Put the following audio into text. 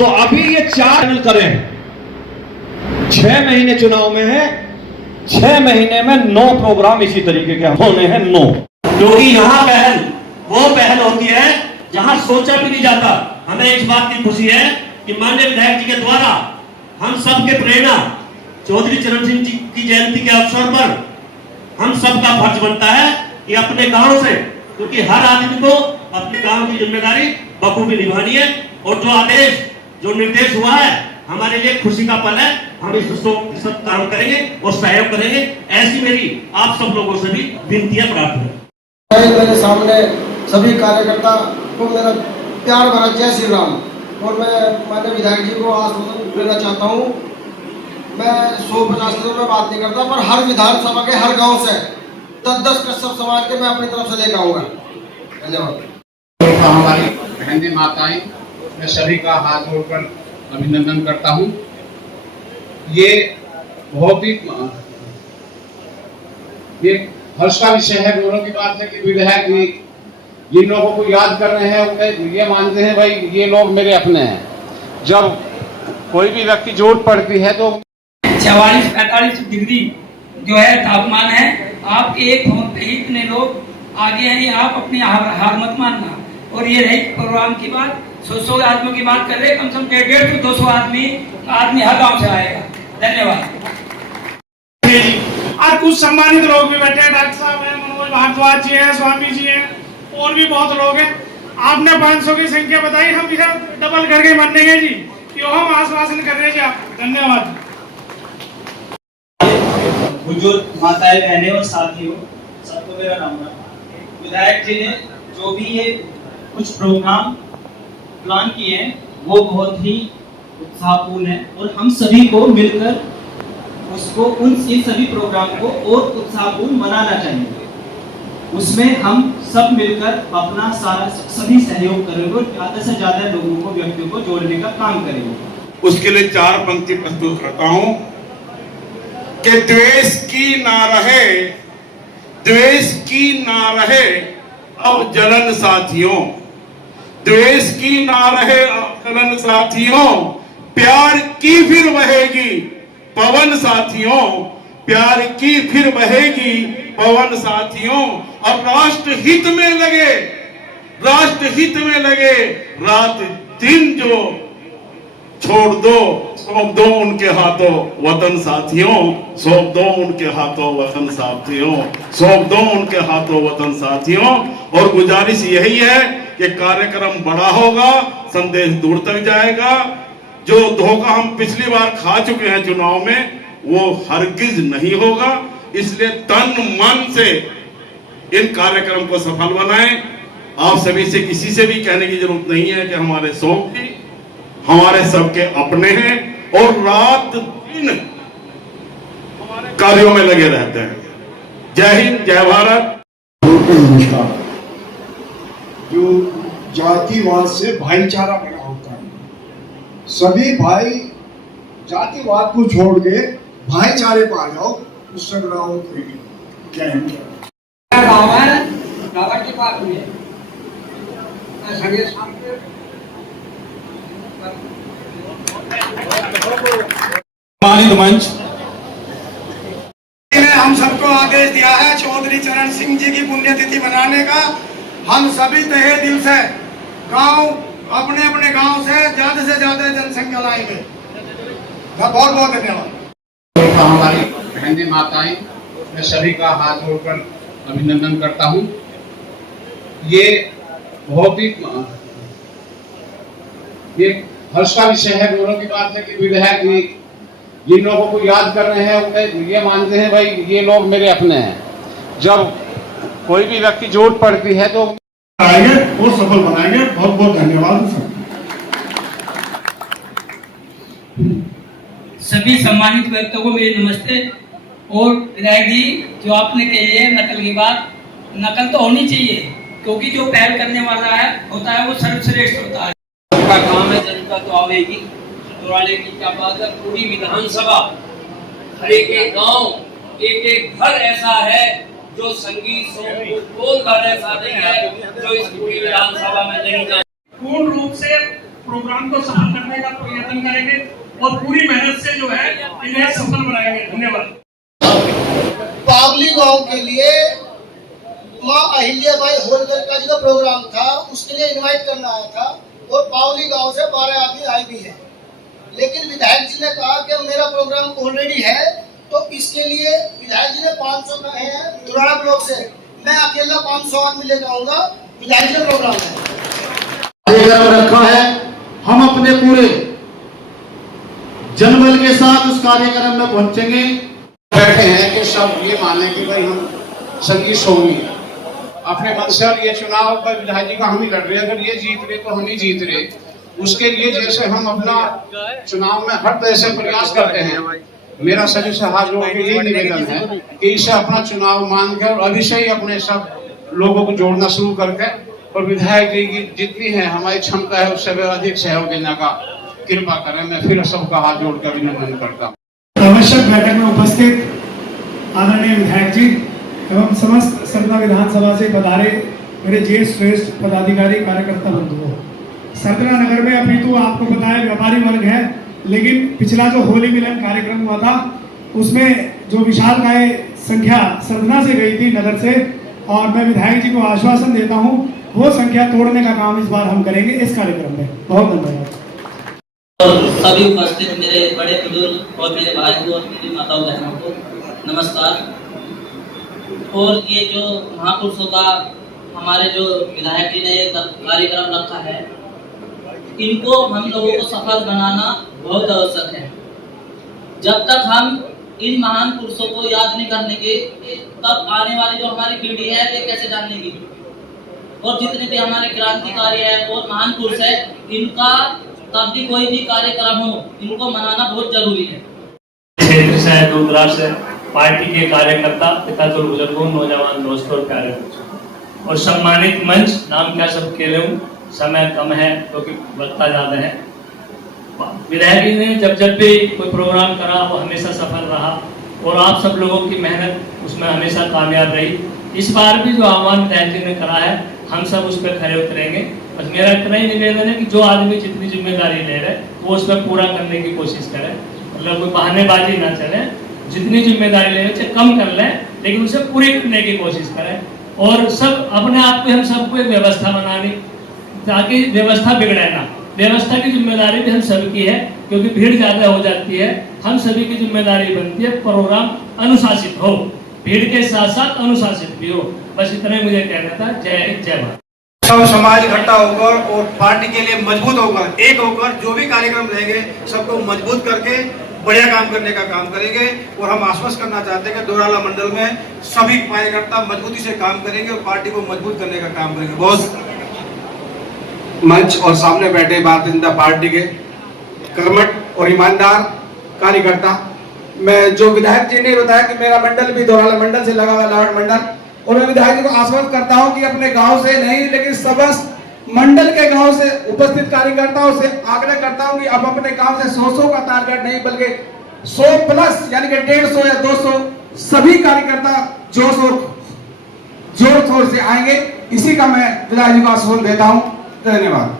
तो अभी ये 4 चैनल करें, 6 महीने चुनाव में है, 6 महीने में 9 प्रोग्राम इसी तरीके के होने हैं। 9 क्योंकि यहाँ पहल वो पहल होती है जहाँ सोचा भी नहीं जाता। हमें इस बात की खुशी है कि माननीय विधायक जी के द्वारा हम सबके प्रेरणा चौधरी चरण सिंह जी की जयंती के अवसर पर हम सबका फर्ज बनता है कि अपने गांव से, क्योंकि हर आदमी को अपने गांव की जिम्मेदारी बखूबी निभानी है, और जो आदेश जो निर्देश हुआ है हमारे लिए खुशी का पल है। हम इस सब काम करेंगे और सहयोग करेंगे, ऐसी मेरी आप सब लोगों से भी विनतियां प्राप्त है। मेरे सामने सभी कार्यकर्ता को मेरा प्यार भरा जय श्री राम। और मैं माननीय विधायक जी को आश्वासन देना चाहता हूँ, मैं 150 किलो में बात नहीं करता, पर हर विधानसभा के हर गांव से 10-10 कश्यप समाज के मैं अपनी तरफ से लेकर आऊंगा। धन्यवाद। हमारी बहनें माताएं, मैं सभी का हाथ जोड़कर अभिनंदन करता हूं। ये बहुत ही हर्ष का विषय है, गौरव की बात है कि विधायक जी जिन लोगों को याद कर रहे हैं उन्हें ये मानते हैं भाई ये लोग मेरे अपने हैं। जब कोई भी व्यक्ति जरूरत पड़ती है तो 44-45 डिग्री जो है तापमान है, आपके एक फोन पे ही इतने लोग आगे हैं, आप अपनी हार मत मानना। और ये रही प्रोग्राम की बात, 100 आदमियों की बात कर रहे, कम से कम 150 से 200 आदमी हर गांव से आएगा। धन्यवाद। आज कुछ सम्मानित लोग भी बैठे हैं, डॉक्टर साहब हैं, मनोज भारद्वाज जी हैं, स्वामी जी हैं, और भी बहुत लोग हैं। आपने 500 की संख्या बताई, हम इधर डबल करके मानेंगे जी, यो हम आश्वासन कर रहे हैं आप। धन्यवाद। बुजुर्ग माताएं, बहनें और साथियों, सबको मेरा नमन। विधायक जी ने जो भी ये कुछ प्रोग्राम प्लान किए हैं वो बहुत ही उत्साहपूर्ण है, और हम सभी को मिलकर उसको इन सभी प्रोग्राम को और उत्साहपूर्ण बनाना चाहिए। उसमें हम सब मिलकर अपना सारा सभी सहयोग करेंगे और ज्यादा से ज्यादा लोगों को, व्यक्तियों को जोड़ने का काम करेंगे। उसके लिए 4 पंक्ति प्रस्तुत करता हूं कि द्वेष की ना रहे, द्वेष की ना रहे अब जलन साथियों, द्वेष की ना रहे अब जलन साथियों, प्यार की फिर बहेगी पवन साथियों, प्यार की फिर बहेगी पवन साथियों। अब राष्ट्र हित में लगे, राष्ट्र हित में लगे, रात दिन जो छोड़ दो, सौंप दो उनके हाथों वतन साथियों, सौंप दो उनके हाथों वतन साथियों, सौंप दो उनके हाथों वतन साथियों। और गुजारिश यही है कि कार्यक्रम बड़ा होगा, संदेश दूर तक जाएगा। जो धोखा हम पिछली बार खा चुके हैं चुनाव में, वो हरगिज नहीं होगा। इसलिए तन मन से इन कार्यक्रम को सफल बनाएं। आप सभी से किसी से भी कहने की जरूरत नहीं है कि हमारे सहयोगी हमारे सबके अपने हैं और रात दिन कार्यों में लगे रहते हैं। जय हिंद, जय भारत। जो जातिवाद से भाईचारा बना होता है, सभी भाई जातिवाद को छोड़ के भाईचारे पर आ जाओ, उस संग्राम को। जय हिंद। के पास में मंच हम सबको आदेश दिया है चौधरी चरण सिंह जी की पुण्यतिथि मनाने का। हम सभी तहे दिल से गांव, अपने अपने गांव से ज्यादा जनसंख्या लाएंगे। बहुत बहुत धन्यवाद। हमारी बहनें माताएं, मैं सभी का हाथ जोड़कर अभिनंदन करता हूं। ये बहुत ही हर्ष का विषय है, गौरव की बात है कि विधायक जी जिन लोगों को याद कर रहे हैं उन्हें ये मानते हैं भाई ये लोग मेरे अपने हैं। जब कोई भी व्यक्ति जरूरत पड़ती है तो आएंगे और सफल बनाएंगे। बहुत बहुत धन्यवाद। सभी सम्मानित व्यक्तियों को मेरे नमस्ते। और विधायक जी, जो आपने कही है नकल की बात, नकल तो होनी चाहिए, क्योंकि जो पहल करने वाला है होता है वो सर्वश्रेष्ठ होता है। का काम है, जनता तो आवेगी वाले की क्या बात है। पूरी विधानसभा, हर एक गांव, एक घर ऐसा है जो संगीत कोई घर ऐसा नहीं है जो इस पूरी विधानसभा में नहीं जाए। पूर्ण रूप से प्रोग्राम को सफल करने का प्रयत्न करेंगे और पूरी मेहनत से जो है इन्हें सफल बनाएंगे। धन्यवाद। पावली गांव के लिए माँ अहिल्याबाई होलकर का जो प्रोग्राम था उसके लिए इनवाइट करना आया था और पावली गांव से 12 आदमी आए भी हैं, लेकिन विधायक जी ने कहा कि मेरा प्रोग्राम ऑलरेडी है, तो इसके लिए विधायक जी ने 500 कहे हैं दुराड़ा ब्लॉक से, मैं अकेला 500 आदमी लेकर आऊंगा। विधायक जी का प्रोग्राम है कार्यक्रम रखा है, हम अपने पूरे जनबल के साथ उस कार्यक्रम में पहुंचेंगे। बैठे हैं कि सब ये माने कि भाई हम संगीत सोनी अपने मन से, और ये चुनाव पर विधायक जी का हम ही लड़ रहे हैं, अगर ये जीत रहे तो हम ही जीत रहे। उसके लिए जैसे हम अपना चुनाव में हर तरह से प्रयास करते हैं, मेरा सभी से हाथ जोड़ के यही निवेदन है कि इसे अपना चुनाव मान के और अभी से ही अपने सब लोगों को जोड़ना शुरू करके, और विधायक जी की जितनी है हमारी क्षमता है उससे अधिक सहयोग देने का कृपा करें। मैं फिर सबका हाथ जोड़कर अभिनंदन करता हूँ। आवश्यक बैठक में उपस्थित आदरणीय विधायक जी एवं समस्त सरना विधानसभा से पधारे मेरे ज्येष्ठ श्रेष्ठ पदाधिकारी कार्यकर्ता बंधुओं, सरना नगर में अभी तो आपको पता है व्यापारी वर्ग है, लेकिन पिछला जो होली मिलन कार्यक्रम हुआ था उसमें जो विशालकाय संख्या सरना से गई थी नगर से, और मैं विधायक जी को आश्वासन देता हूं वो संख्या तोड़ने का काम इस बार हम करेंगे इस कार्यक्रम में। बहुत धन्यवाद। सभी उपस्थित मेरे बड़े बुजुर्ग और मेरे भाई को और मेरी माताओं बहनों को नमस्कार। और ये जो महापुरुषों का हमारे जो विधायक जी ने ये कार्यक्रम रखा है, इनको हम लोगों को सफल बनाना बहुत आवश्यक है। जब तक हम इन महान पुरुषों को याद नहीं करेंगे तब आने वाली जो हमारी पीढ़ी है वे कैसे जानेगी। और जितने भी हमारे क्रांतिकारी है और महान पुरुष है, इनका तब भी कोई भी कार्यक्रम हो इनको मनाना बहुत जरूरी है। क्षेत्र से दूर दराज से पार्टी के कार्यकर्ता, पिताजी बुजुर्गों, नौजवान दोस्तों और प्यारे बच्चों और सम्मानित मंच, नाम क्या सब के लूं, समय कम है क्योंकि वक्ता ज्यादा है। विधायक जी ने जब भी कोई प्रोग्राम करा वो हमेशा सफल रहा और आप सब लोगों की मेहनत उसमें हमेशा कामयाब रही। इस बार भी जो आह्वान विधायक जी ने करा है हम सब उस पर खरे उतरेंगे। बस मेरा इतना ही निवेदन है कि जो आदमी जितनी जिम्मेदारी ले रहे वो उस पर पूरा करने की कोशिश करे, मतलब कोई बहानेबाजी ना चले, जितनी जिम्मेदारी ले रहे कम कर लें लेकिन उसे पूरी करने की कोशिश करें। और सब अपने आप पे हम सबको एक व्यवस्था बनानी ताकि व्यवस्था बिगड़े ना। व्यवस्था की जिम्मेदारी भी हम सबकी है क्योंकि भीड़ ज्यादा हो जाती है, हम सभी की जिम्मेदारी बनती है प्रोग्राम अनुशासित हो, भीड़ के साथ साथ अनुशासित भी हो। बस इतना ही मुझे कहना था। जय हिंद, जय भारत। सब समाज इकट्ठा होकर और पार्टी के लिए मजबूत होकर, एक होकर जो भी कार्यक्रम रहेंगे सबको मजबूत करके बढ़िया काम करने का काम करेंगे। और हम आश्वस्त करना चाहते हैं कि दोराला मंडल में सभी कार्यकर्ता मजबूती से काम करेंगे और पार्टी को मजबूत करने का काम करेंगे। बहुत मंच और सामने बैठे भारतीय जनता पार्टी के कर्मठ और ईमानदार कार्यकर्ता, मैं जो विधायक जी ने बताया कि मेरा मंडल भी दोराला मंडल से लगा हुआ लाहौर मंडल, और मैं विधायक जी को आश्वस्त करता हूं कि अपने गांव से नहीं लेकिन समस्त मंडल के गांव से उपस्थित कार्यकर्ताओं से आग्रह करता हूं कि अब अपने गांव से 100 का टारगेट नहीं बल्कि 100 प्लस यानी कि 150 या 200 सभी कार्यकर्ता जोश और जोर शोर से आएंगे। इसी का मैं विधायक जी को आश्वासन देता हूं। धन्यवाद।